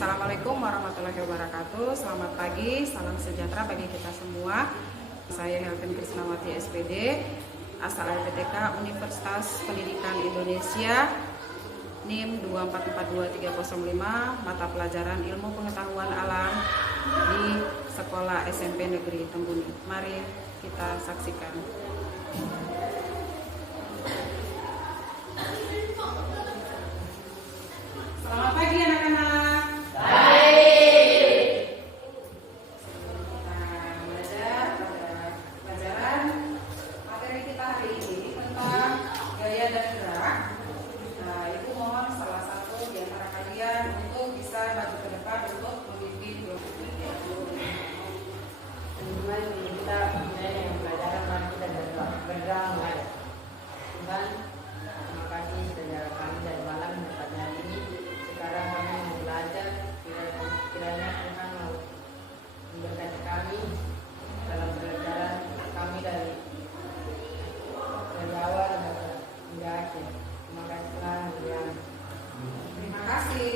Assalamualaikum warahmatullahi wabarakatuh. Selamat pagi, salam sejahtera bagi kita semua. Saya Helvin Krisnawati SPD, asal LPTK Universitas Pendidikan Indonesia, NIM 2442305, mata pelajaran Ilmu Pengetahuan Alam di Sekolah SMP Negeri Tembuni. Mari kita saksikan. Selamat pagi anak-anak. Terima kasih saudara kami dari malam pada hari ini. Sekarang kami mau belajar, kiranya Tuhan mau memberkati kami dalam pelajaran kami dari awal hingga akhir. Terima kasih Tuhan. Terima kasih.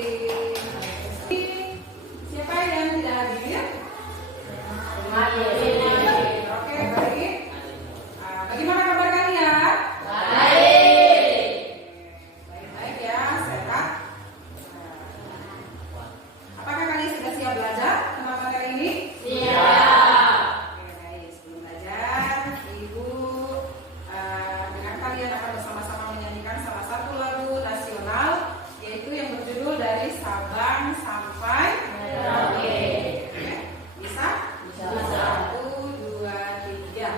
Siapa yang tidak hadir? Oke, baik. Bagaimana kabar kalian? Baik-baik ya, sehat. Apakah kalian sudah siap belajar tentang materi ini? Siap. Oke, baik. Sebelum belajar, Ibu dengan kalian akan bersama-sama menyanyikan salah satu lagu nasional, yaitu yang berjudul Dari Sabang Sampai Merauke. Bisa? Bisa. 1, 2, 3.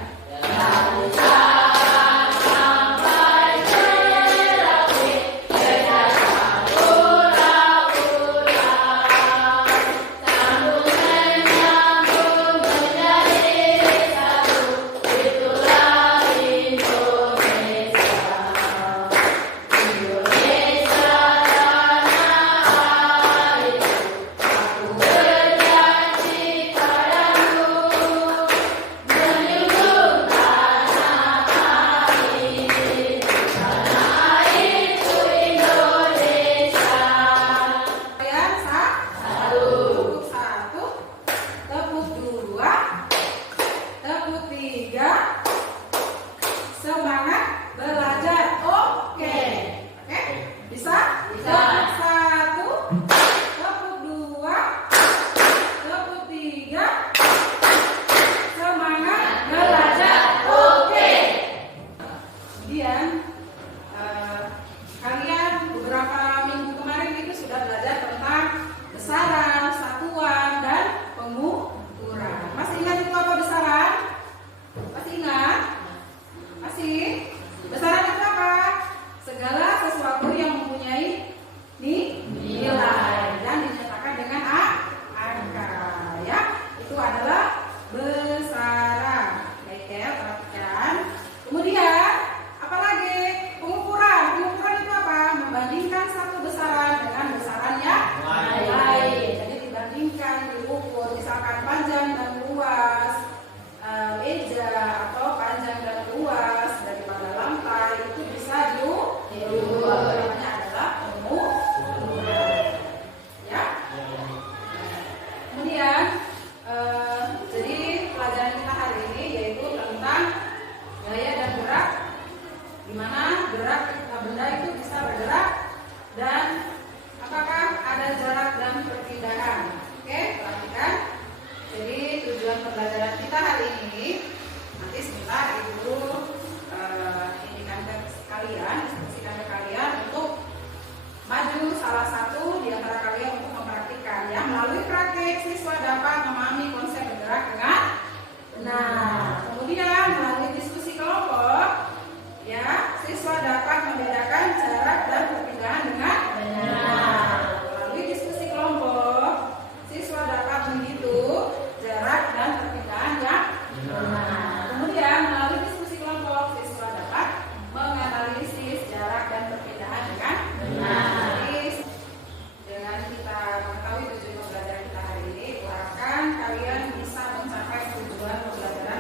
Semangat belajar, oke. Oke, bisa? Tepuk 1, tepuk 2, tepuk 3. Semangat belajar, oke. Kemudian kalian beberapa minggu kemarin itu sudah belajar tentang besaran, satuan, dan pengukuran. Masih ingat itu apa besaran? Masih ingat? Masih? Besaran itu apa? Segala sesuatu yang mempunyai nilai dan dinyatakan dengan angka, ya. Itu adalah besaran. Baik ya, perhatikan. Kemudian apa lagi? Pengukuran. Pengukuran itu apa? Membandingkan satu besaran dengan besaran yang lain. Jadi dibandingkan, diukur, misalkan panjang dan luas, meja atau panjang dan luas daripada lantai, itu bisa diukur. Namanya adalah pengukuran. Ya. Kemudian jadi pelajaran kita hari ini yaitu tentang gaya dan gerak, di mana gerak benda itu bisa bergerak dan apakah ada jarak dan perpindahan. Oke, perhatikan. Jadi tujuan pembelajaran kita hari ini, nanti sebentar Ibu instruksikan ke kalian untuk maju salah satu di antara kalian untuk mempraktikkan, ya. Melalui praktik siswa dapat memahami konsep bergerak dengan benar. Kemudian melalui diskusi kelompok, ya, siswa dapat membedakan jarak dan perpindahan dengan benar. Melalui diskusi kelompok, siswa dapat menghitung jarak dan perpindahan yang benar. Kemudian melalui diskusi kelompok, siswa dapat menganalisis jarak dan perpindahan dengan benar. Jadi, dengan kita mengetahui tujuan pembelajaran kita hari ini, diharapkan kalian bisa mencapai tujuan pembelajaran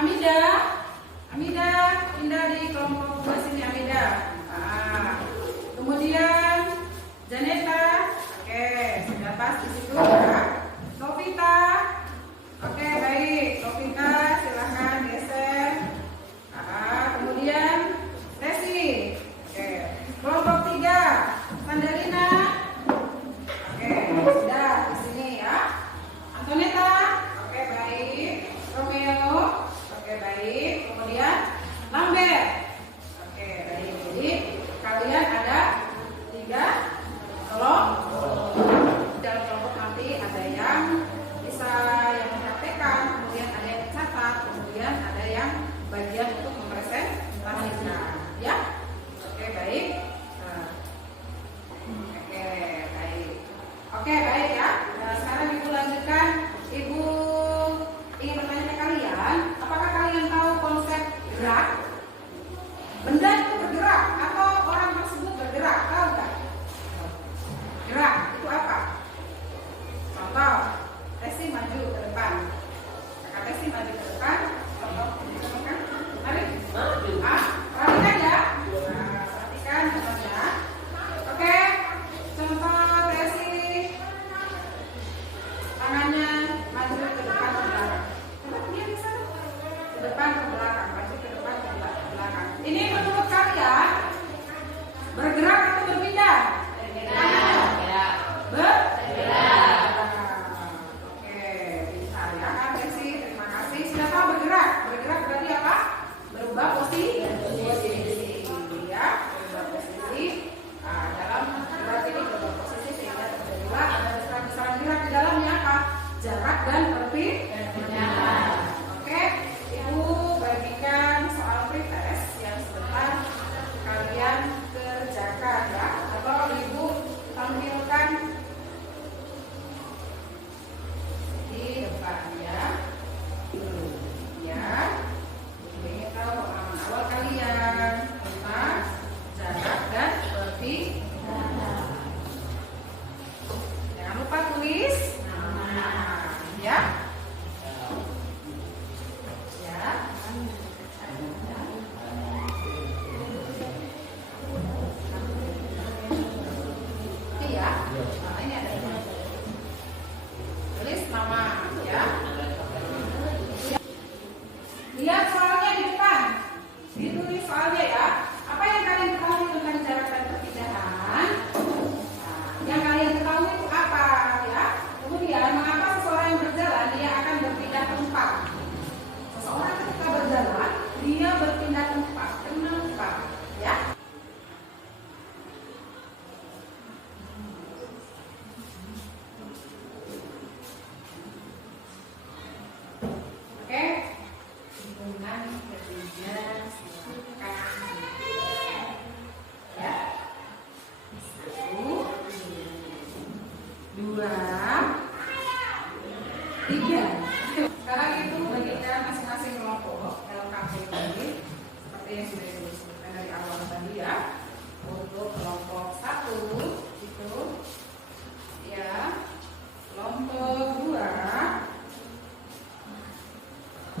Amida, Amida, pindah di kelompok 2 sini Amida. Kemudian Janeta, oke, sudah pas di situ ya. Novita, oke baik, Novita silahkan geser. Kemudian Resi, oke. Kelompok 3, Sandalina, oke, sudah di sini ya. Antoneta, oke baik. Romeo, oke baik. Kemudian Lambert, oke baik. Jadi kalian ada 3 kelompok. Dalam kelompok nanti ada yang bisa yang mempraktekkan, kemudian ada yang mencatat, kemudian ada yang bagian untuk mempresentasikan. Ya, oke baik. Oke baik. Oke baik ya. Nah, sekarang ibu lanjutkan. Ibu ingin bertanya ke kalian, apakah kalian tahu konsep gerak? Benda itu bergerak atau orang tersebut bergerak, tahu nggak? Gerak itu apa? Contoh, Tesi maju ke depan. Kakak Tesi maju ke depan. Contoh, kan? Mari. Perhatikan ya. Nah, perhatikan contohnya. Oke, contoh Tesi tangannya maju ke depan ke belakang. Coba dia bisa ke depan ke belakang, maju ke depan ke belakang. Ini menurut kalian bergerak atau berpindah? Bergerak. Oke, bisa ya kan Desi? Terima kasih. Sudah tahu bergerak. Bergerak berarti apa? Berubah posisi. Ya, berubah posisi. Dalam gerak ini berubah posisi sehingga terjadilah ada besaran gerak di dalamnya apa? Jarak dan perpindahan. Oke, Ibu bagikan soal pretest yang sebentar kalian kerjakan ya, atau Ibu tampilkan di depan ya. Ya, Ibu ingin tahu pengalaman awal kalian tentang jarak dan perpindahan. Jangan lupa tulis ya. Ya. Iya. Nah, ini ada ini. Tulis nama ya. Lihat soalnya di depan. Ditulis soalnya ya. Apa yang kalian ketahui tentang jarak dan perpindahan? Yang kalian ketahui itu apa ya? Kemudian mengapa seseorang yang berjalan dia akan berpindah tempat? Seseorang ketika berjalan dia berpindah tempat. Kenapa? Ya. Oke. Hitungan ketiga silakan. Ya. 1, 2, 3. Sekarang itu bagikan masing-masing kelompok dalam KPI seperti yang sudah disebutkan dari awal tadi ya. Untuk kelompok 1 itu ya, kelompok 2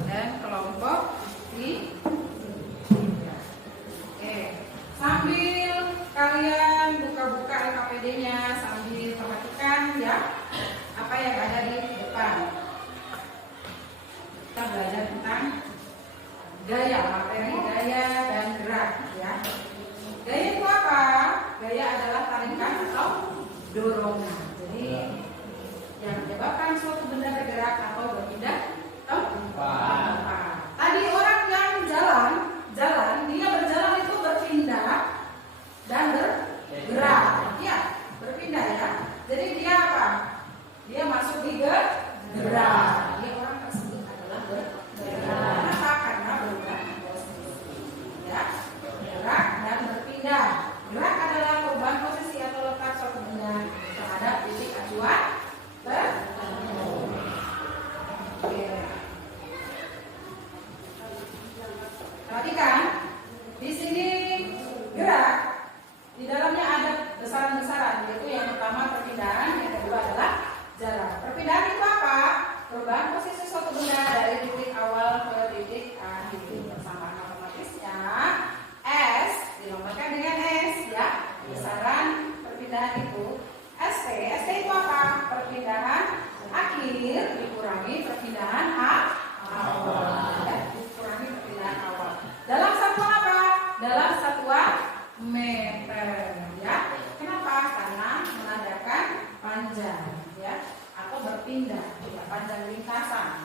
dan kelompok 3. Oke, sambil kalian buka-buka LKPD-nya sambil perhatikan ya apa yang ada di depan. Kita belajar tentang gaya, materi gaya dan gerak ya. Gaya itu apa? Gaya adalah tarikan atau dorongan. Jadi yang menyebabkan suatu benda bergerak atau berpindah tempat. Tadi orang yang jalan, dia berjalan itu berpindah dan bergerak. Ya, berpindah ya. Jadi dia apa? Dia masuk di gerak. Dia orang tersebut adalah bergerak. Kenapa? Karena bergerak dikurangi perpindahan awal. Ya, dikurangi perpindahan awal. Dalam satuan apa? Dalam satuan meter. Ya, kenapa? Karena menandakan panjang, ya, atau berpindah, ya, panjang lintasan.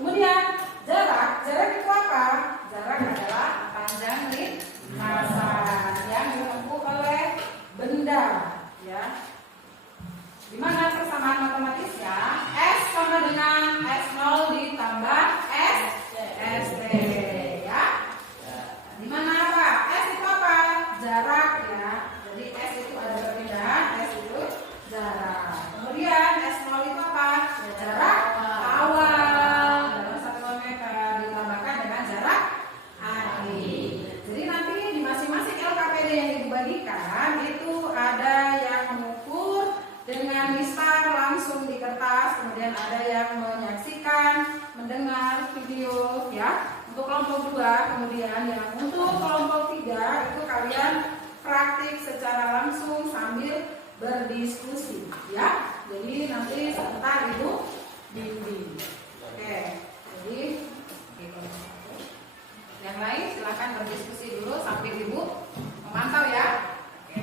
Kemudian jarak itu apa? Jarak adalah panjang lintasan yang ditempuh oleh benda, ya. Di mana persamaan matematisnya? S sama dengan S0 ditambah ST, ya. Di mana apa? S itu apa? Jarak, ya. Jadi S itu ada perpindahan, S itu jarak. Kemudian S0 itu apa? Jarak awal dalam satuan meter ditambahkan dengan jarak akhir. Jadi nanti di masing-masing LKPD yang dibagikan itu ada yang mengukur dengan mistar langsung di kertas, kemudian ada yang menyaksikan, mendengar video, ya. Untuk kelompok 2, kemudian yang untuk kelompok 3 itu kalian praktik secara langsung sambil berdiskusi, ya. Jadi nanti sebentar Ibu bimbing. Oke. Jadi yang lain silahkan berdiskusi dulu sambil Ibu memantau, ya. Oke.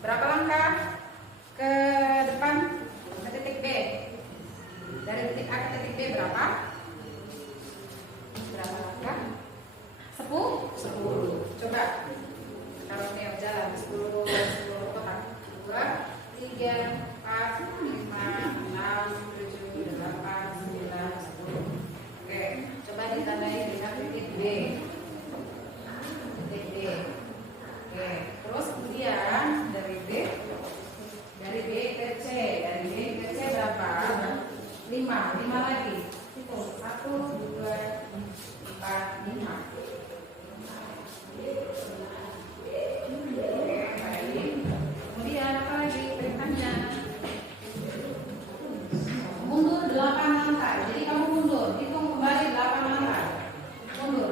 Berapa langkah ke depan ke titik B? Dari titik A ke titik B berapa? Berapa langkah? 10 10. Coba kalau yang jalan 10 kotak. 2, 3, 4, 5, 6, 7, 8, 9, 10. Oke, coba ditandai dengan titik B. Titik B. Oke, terus kemudian dari B ke C. Dari B ke C berapa? 5 lagi. Itu 1, 2, 4, 5. Oke, baik. Kemudian apa lagi berikutnya? Mundur 8 langkah. Jadi kamu mundur, hitung kembali 8 langkah. Mundur.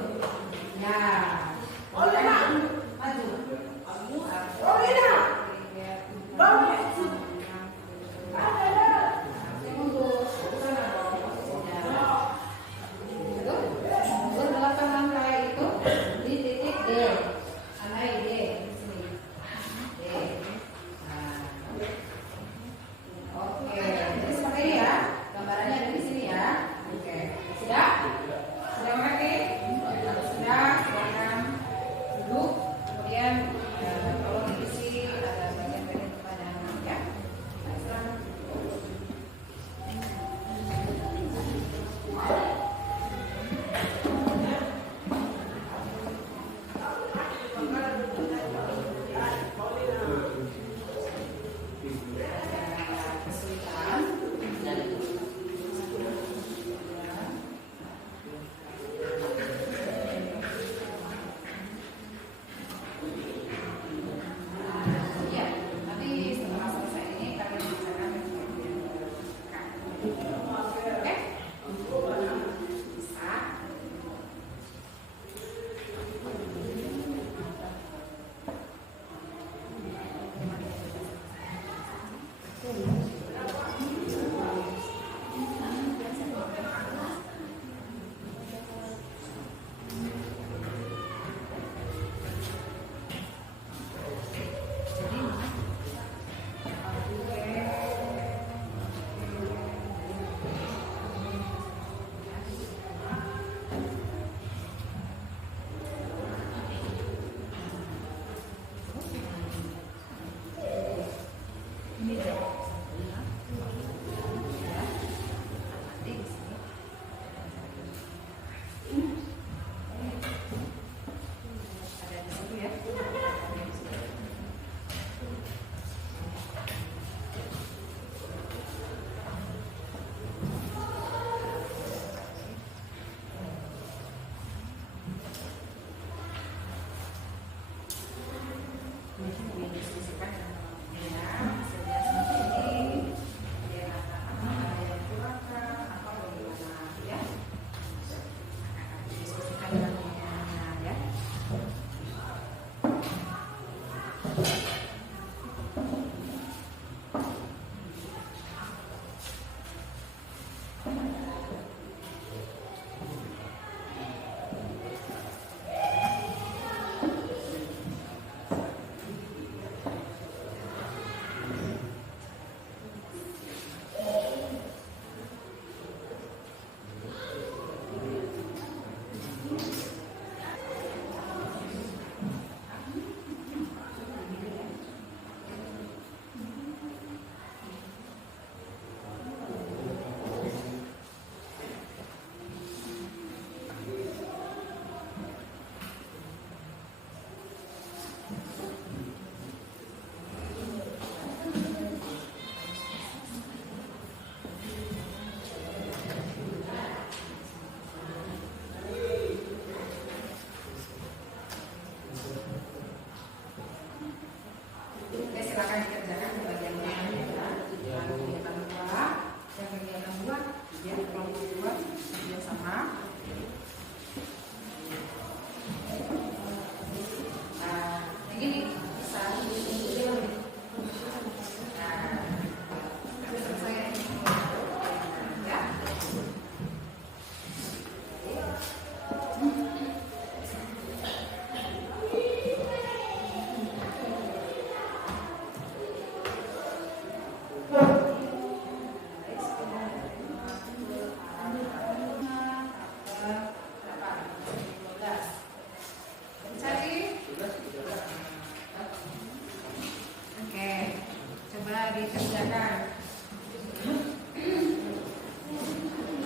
dikerjakan.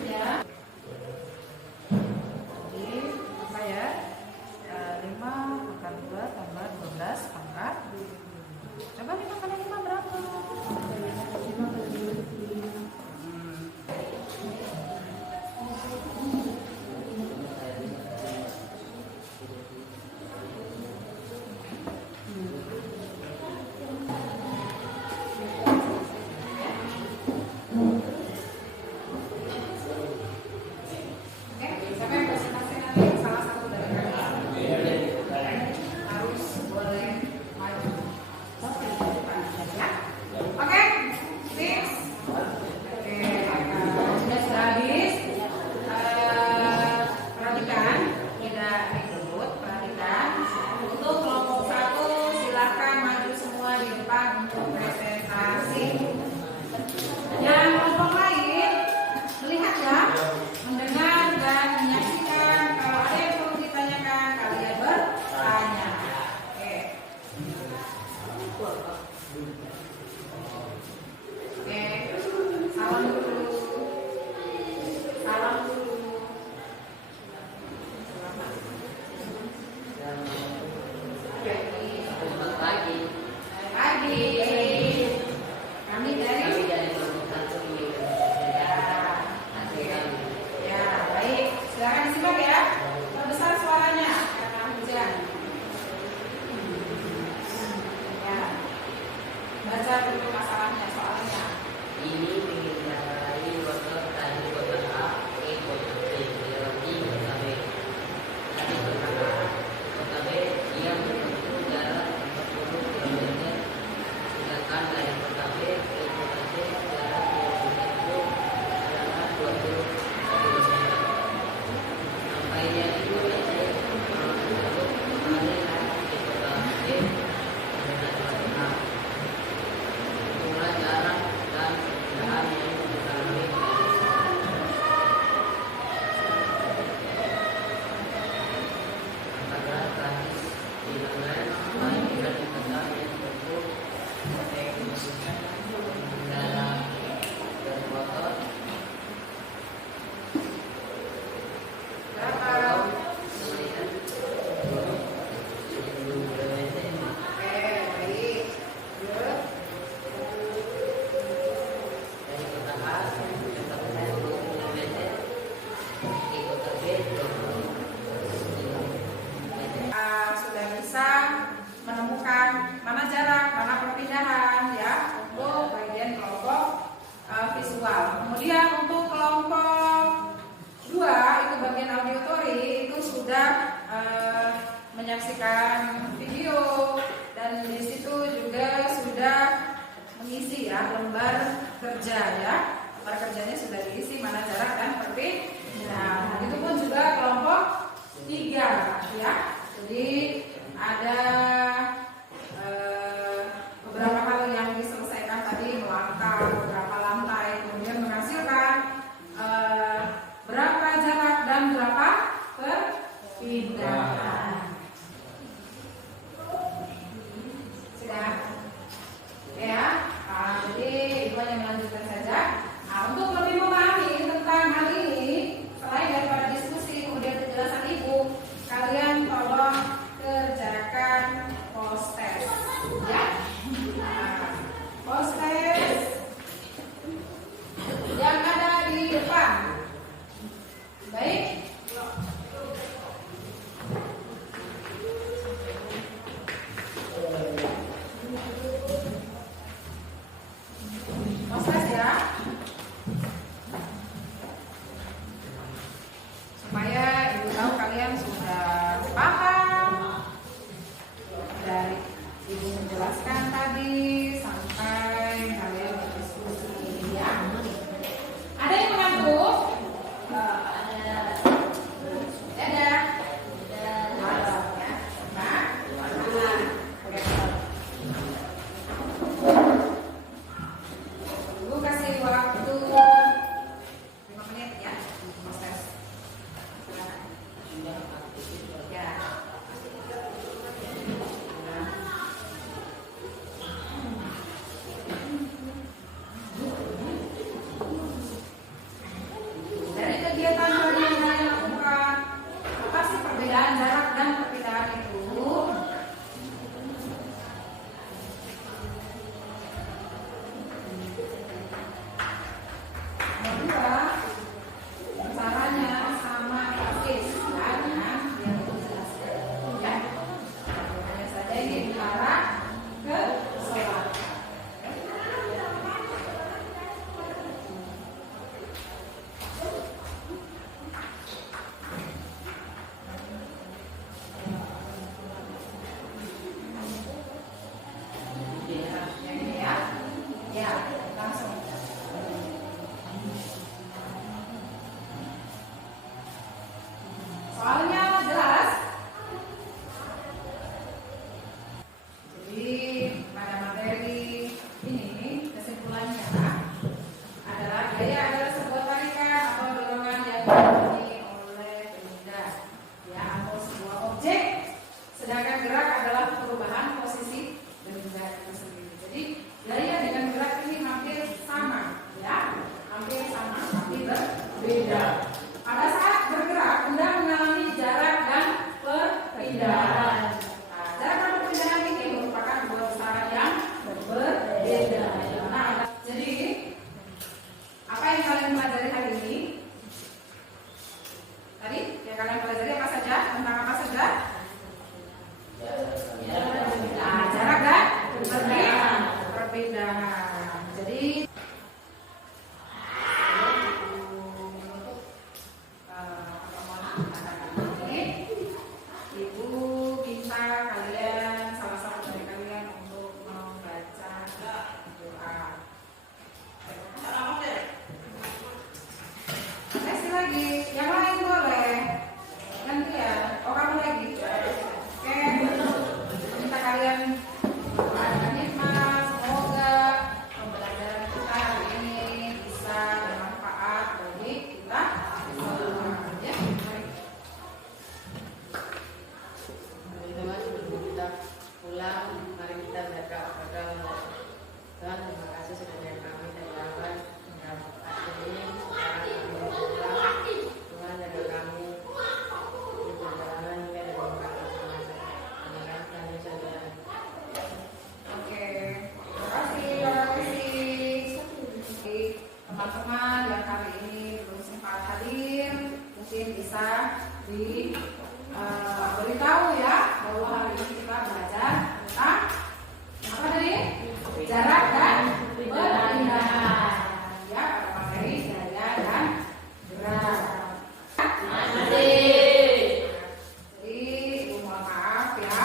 Ya. Jadi apa ya? 5 pangkat 2 tambah 12 pangkat. Coba 5 kali 5 berapa? 5 kali 5. Baca dulu masalahnya, soalnya. Ini ingin mencari kota tadi kota A, kota B, berarti kota B. Tadi kota A, kota B yang menempuh jarak 40 km. Sedangkan dari kota B ke kota C jarak menempuh jarak 20 km. Sampainya di kota C, lalu kembali ke kota B dengan kota A. Jarak dan jarak yang dilalui antara trasis bilangan baik dengan kata yang bentuk kendara dan motor sudah bisa menemukan mana jarak, mana perpindahan ya untuk bagian kelompok visual. Kemudian untuk kelompok 2 itu bagian auditory itu sudah menyaksikan video dan di situ juga sudah mengisi ya lembar kerja ya. Lembar kerjanya sudah diisi mana jarak dan perpindahan. Itu pun juga kelompok 3 ya. Jadi ada beberapa hal yang diselesaikan tadi, melangkah beberapa lantai, kemudian menghasilkan berapa jarak dan berapa perpindahan. Sudah ya. Jadi itu hanya melanjutkan saja. Untuk lebih memahami tentang hal ini, selain daripada diskusi kemudian penjelasan ibu, kalian tolong kerjakan gerak adalah perubahan posisi benda itu sendiri. Jadi gaya dengan gerak ini hampir sama, ya, hampir sama, tapi berbeda. Pada saat bergerak, benda mengalami jarak dan perpindahan. Nah, jarak dan perpindahan ini merupakan dua besaran yang berbeda. Nah, jadi apa yang kalian pelajari hari ini? Tadi yang kalian pelajari apa saja? Tentang apa saja? Nah, jarak dan perpindahan. Jadi Ibu minta kalian, salah satu dari kalian untuk membaca doa. Kasih lagi, yang lain boleh. Nanti ya, oh kamu lagi. Oke, minta kalian doakan hikmah, semoga pembelajaran kita hari ini bisa bermanfaat bagi kita semua. Ya, mari. Teman-teman, sebelum kita pulang, mari kita berdoa kepada Allah. Tuhan, terima kasih sudah dari kami dan Tuhan yang hari ini sekarang kami mau pulang. Tuhan, jaga kami di perjalanan hingga dari kami semasa. Terima kasih kami saja. Oke, terima kasih. Teman-teman yang kali ini belum sempat hadir, mungkin bisa beritahu ya bahwa hari ini kita belajar tentang apa tadi? Jarak dan perpindahan. Ya, pada materi gaya dan gerak. Jadi Ibu mohon maaf ya,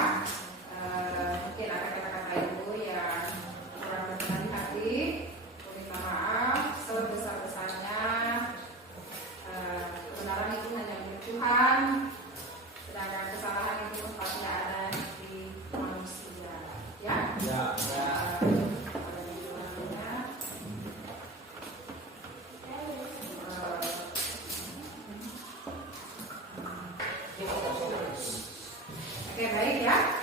mungkin ada kata-kata Ibu yang kurang berkenan di hati. Ibu minta maaf sebesar-besarnya. Kebenaran itu hanya milik Tuhan, sedangkan kesalahan itu pasti ada di manusia. Ya. Oke, baik ya.